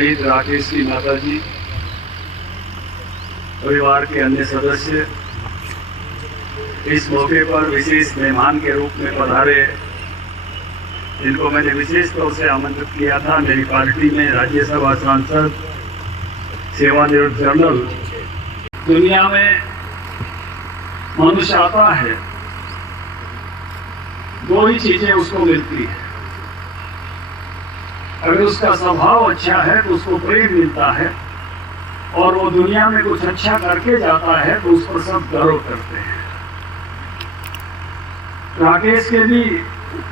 शहीद राकेश की माता जी, परिवार के अन्य सदस्य इस मौके पर विशेष मेहमान के रूप में पधारे, जिनको मैंने विशेष तौर से आमंत्रित किया था। मेरी पार्टी में राज्यसभा सांसद, सेवानिवृत्त जनरल। दुनिया में मनुष्य आता है, दो ही चीजें उसको मिलती है। अगर उसका स्वभाव अच्छा है तो उसको प्रेम मिलता है, और वो दुनिया में कुछ अच्छा करके जाता है तो उस पर सब गौरव करते हैं। राकेश के भी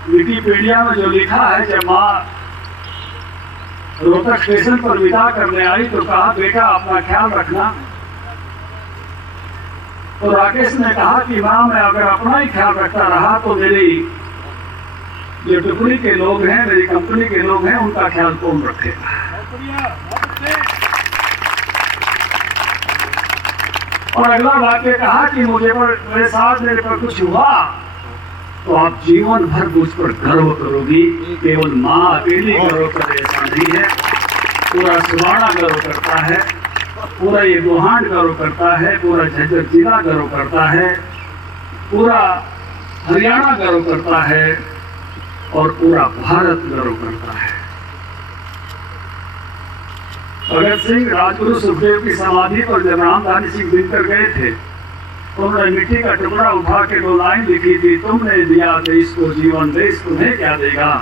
विकिपीडिया में जो लिखा है, जब माँ रोहतक स्टेशन पर विदा करने आई तो कहा, बेटा अपना ख्याल रखना। तो राकेश ने कहा कि माँ, मैं अगर अपना ही ख्याल रखता रहा तो मेरी जो टुकड़ी के लोग हैं, मेरी कंपनी के लोग हैं, उनका ख्याल कौन रखेगा। और अगला वाक्य कहा कि मेरे साथ मेरे पर कुछ हुआ तो आप जीवन भर मुझ पर गर्व करोगी। केवल माँ अकेली गर्व करे ऐसा नहीं है, पूरा सुवाड़ा गर्व करता है, पूरा ये गोहांड गर्व करता है, पूरा झज्जर जिला गर्व करता है, पूरा हरियाणा गर्व करता है, और पूरा भारत गर्व करता है। भगत सिंह राजगुरु सुखदेव की समाधि पर जब रामधारी सिंह दिनकर गए थे, उन्होंने मिट्टी का टुकड़ा उठा के 2 लाइन लिखी थी, तुमने दिया देश को जीवन, देश तुम्हें क्या देगा।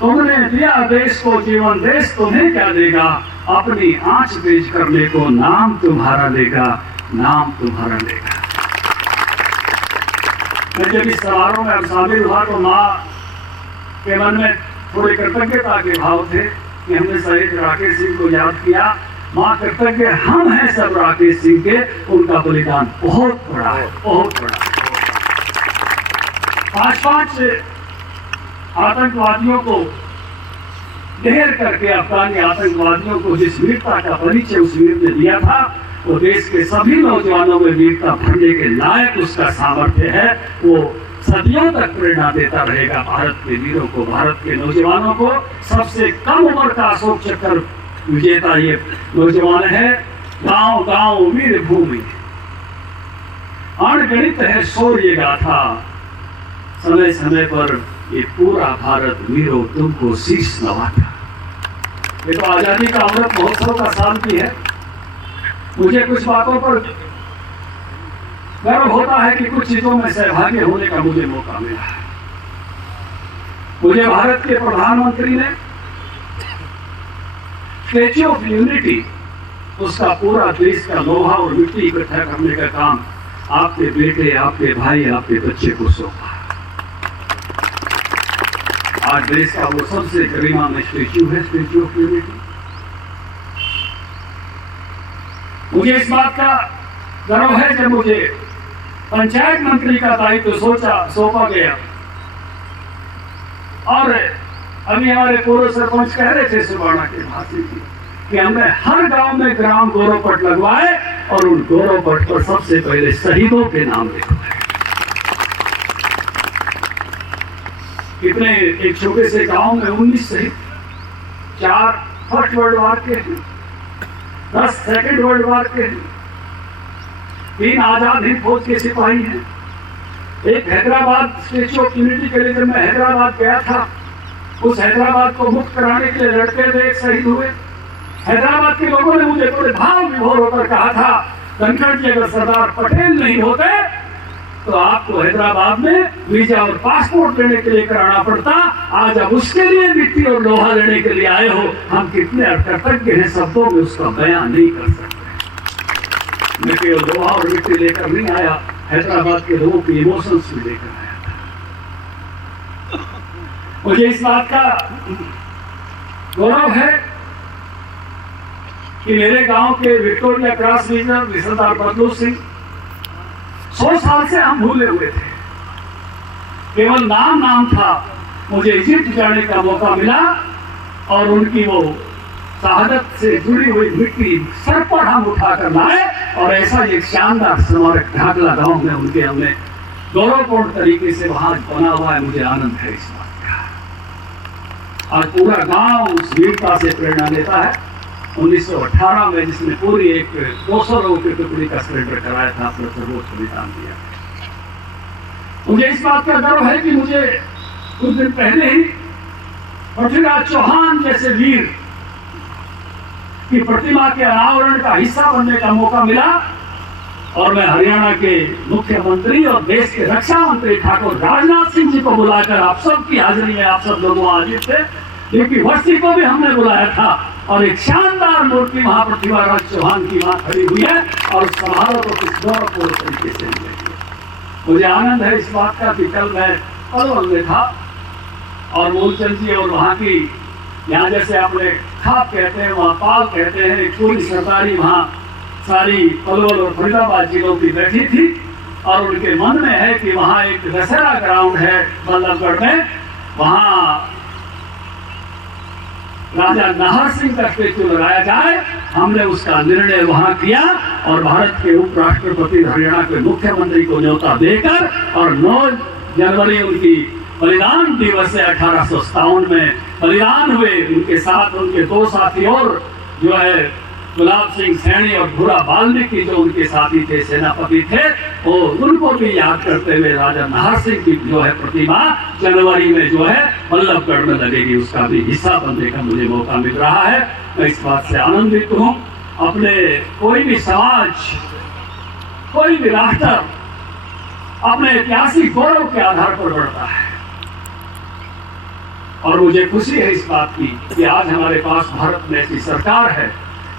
तुमने दिया देश को जीवन, देश तुम्हें क्या देगा। अपनी आंच तेज करने को नाम तुम्हारा लेगा, नाम तुम्हारा लेगा। मैं जब इस समारोह में अब शामिल हुआ तो माँ के मन में थोड़ी कृतज्ञता के भाव थे कि हमने शहीद राकेश सिंह को याद किया। माँ कृतज्ञ हम हैं सब राकेश सिंह के, उनका बलिदान बहुत बड़ा है, बहुत बड़ा। 5 आतंकवादियों को ढेर करके, अफगानी आतंकवादियों को जिस वीरता का परिचय उस वीर ने दिया था, वो देश के सभी नौजवानों में वीरता भरने के लायक उसका सामर्थ्य है। वो सदियों तक प्रेरणा देता रहेगा भारत के वीरों को, भारत के नौजवानों को। सबसे कम उम्र का अशोक चक्र विजेता ये नौजवान है। गांव गांव वीर भूमि, अणगणित है शौर्य गाथा, समय समय पर ये पूरा भारत वीरों तुमको शीश नवाता। ये तो आजादी का अमृत महोत्सव का साल भी है। मुझे कुछ बातों पर गर्व होता है कि कुछ चीजों में सहभागी होने का मुझे मौका मिला है। मुझे भारत के प्रधानमंत्री ने स्टैच्यू ऑफ यूनिटी, उसका पूरा देश का लोहा और मिट्टी इकट्ठा करने का काम आपके बेटे, आपके भाई, आपके बच्चे को सौंपा। आज देश का वो सबसे गरिमा में स्टैच्यू है, स्टैच्यू ऑफ यूनिटी। मुझे इस बात का गर्व है जब मुझे पंचायत मंत्री का दायित्व सौंपा गया, और अभी हमारे पूर्व सरपंच कह रहे थे सुबाना के भाषण की कि हमने हर गांव में ग्राम गौरव पट लगवाए, और उन गौरव पट पर सबसे पहले शहीदों के नाम लिखवाए। कितने एक छोटे से गांव में 19 शहीद, 4 फर्स्ट वर्ल्ड वॉर के हैं, 10 सेकेंड वर्ल्ड वॉर के हैं, 3 आजाद हिंद फौज के सिपाही हैं। एक हैदराबाद स्टैच्यू ऑफ यूनिटी के लिए जब मैं हैदराबाद गया था, उस हैदराबाद को मुक्त कराने के लिए लड़ते हुए एक शहीद हुए। हैदराबाद के लोगों ने मुझे बड़े भाव विभोर होकर कहा था, धनखड़ जी, अगर सरदार पटेल नहीं होते तो आपको हैदराबाद में वीजा और पासपोर्ट लेने के लिए कराना पड़ता। आज अब उसके लिए मिट्टी और लोहा लेने के लिए आए हो। हम कितने कृतज्ञ हैं, शब्दों में उसका बयान नहीं कर सकते। मैं केवल लोहा और मिट्टी लेकर नहीं आया, हैदराबाद के लोगों के इमोशंस भी लेकर आया था। मुझे इस बात का गौरव है कि मेरे गांव के विक्टोरिया क्रॉस रीजनल सरदार बदलू सिंह 100 साल से हम भूले हुए थे, केवल नाम था। मुझे इजिप्ट जाने का मौका मिला और उनकी वो शहादत से जुड़ी हुई मिट्टी सर पर हम उठाकर लाए, और ऐसा एक शानदार स्मारक ढाकला गांव में उनके हमने गौरवपूर्ण तरीके से वहां बना हुआ है। मुझे आनंद है इस बात आज पूरा गांव उस वीरता से प्रेरणा लेता है। 1918 में जिसने पूरी एक 200 लोगों की टुकड़ी का सरेंडर कराया था, अपना सर्वोच्च बलिदान दिया। मुझे इस बात का गर्व है कि मुझे कुछ दिन पहले ही पृथ्वीराज चौहान जैसे वीर की प्रतिमा के अनावरण का हिस्सा बनने का मौका मिला और मैं हरियाणा के मुख्यमंत्री और देश के रक्षा मंत्री ठाकुर राजनाथ सिंह जी को बुलाकर आप सबकी हाजिरी में आप सब लोग हाजिर थे, लेकिन वर्षी को भी हमने बुलाया था और एक शानदार मूर्ति वहां पृथ्वीराज चौहान की वहां खड़ी हुई है और समारोह को किस गौरवपूर्ण तरीके से मिलेगी। मुझे आनंद है इस बात का कि कल मैं पलवल में था और मूलचंद जी और वहाँ की, यहाँ जैसे आपने खाप कहते हैं वहाँ पाल कहते हैं, एक पूरी सरदारी वहाँ सारी पलवल और फरीदाबाद जिलों की बैठी थी और उनके मन में है कि वहाँ एक दशहरा ग्राउंड है बल्लभगढ़ में, वहाँ राजा नाहर सिंह का स्टेचू लगाया जाए। हमने उसका निर्णय वहां किया और भारत के उपराष्ट्रपति हरियाणा के मुख्यमंत्री को न्योता देकर और 9 जनवरी उनकी बलिदान दिवस है 1857 में बलिदान हुए, उनके साथ उनके 2 साथी और जो है गुलाब सिंह सैनी और भूरा वाल्मीकि जो उनके साथी थे, सेनापति थे, वो उनको भी याद करते हुए राजा नाहर सिंह की जो है प्रतिमा जनवरी में जो है बल्लभगढ़ में लगेगी, उसका भी हिस्सा बनने का मुझे मौका मिल रहा है। मैं इस बात से आनंदित हूँ। अपने कोई भी समाज, कोई भी राष्ट्र अपने ऐतिहासिक गौरव के आधार पर बढ़ता है और मुझे खुशी है इस बात की कि आज हमारे पास भारत में ऐसी सरकार है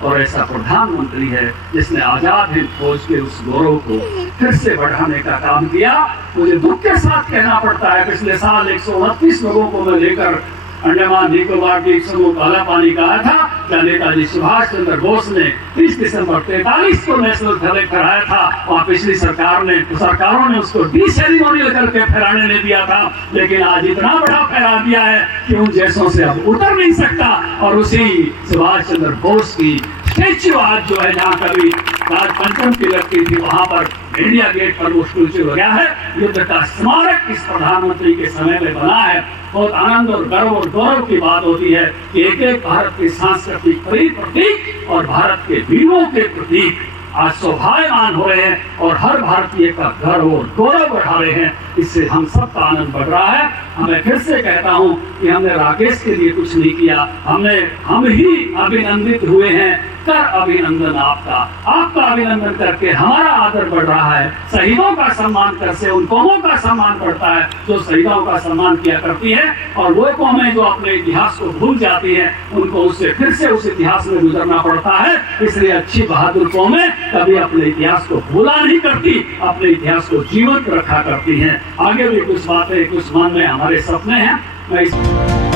और ऐसा प्रधानमंत्री है जिसने आजाद हिंद फौज के उस गौरव को फिर से बढ़ाने का काम किया। मुझे दुख के साथ कहना पड़ता है, पिछले साल 129 लोगों को मैं लेकर अंडमान निकोबार द्वीप समूह काला पानी का आया था, जहाँ नेताजी सुभाष चंद्र बोस ने 30 दिसंबर 43 को नेशनल फ्लैग फहराया था। वहाँ पिछली सरकारों ने उसको डिसेरेमोनियल करके फहराने नहीं दिया था, लेकिन आज इतना बड़ा फहरा दिया है कि उन जैसों से अब उतर नहीं सकता। और उसी सुभाष चंद्र बोस की स्टेच्यू आज जो है, जहाँ कभी राज पंचम की लगती थी, वहां पर इंडिया गेट पर वो स्टेच्यू लगा है। युद्ध का स्मारक इस प्रधानमंत्री के समय में बना है। बहुत आनंद और गर्व और गौरव की बात होती है कि एक एक भारत के सांस्कृतिक प्रतीक और भारत के वीरों के प्रतीक आज शोभायमान हो रहे हैं और हर भारतीय का गर्व और गौरव बढ़ा रहे हैं। इससे हम सबका आनंद बढ़ रहा है। मैं फिर से कहता हूं कि हमने राकेश के लिए कुछ नहीं किया, हम ही अभिनंदित हुए हैं। कर अभिनंदन आपका अभिनंदन करके हमारा आदर बढ़ रहा है। शहीदों का सम्मान कर से उन कौमों का सम्मान बढ़ता है जो शहीदों का सम्मान किया करती है, और वो कौमें जो अपने इतिहास को भूल जाती हैं उनको उससे फिर से उस इतिहास में गुजरना पड़ता है। इसलिए अच्छी बहादुर कौमें कभी अपने इतिहास को भूला नहीं करती, अपने इतिहास को जीवंत रखा करती हैं। आगे भी कुछ बातें, कुछ मन में हमारे सपने हैं। मैं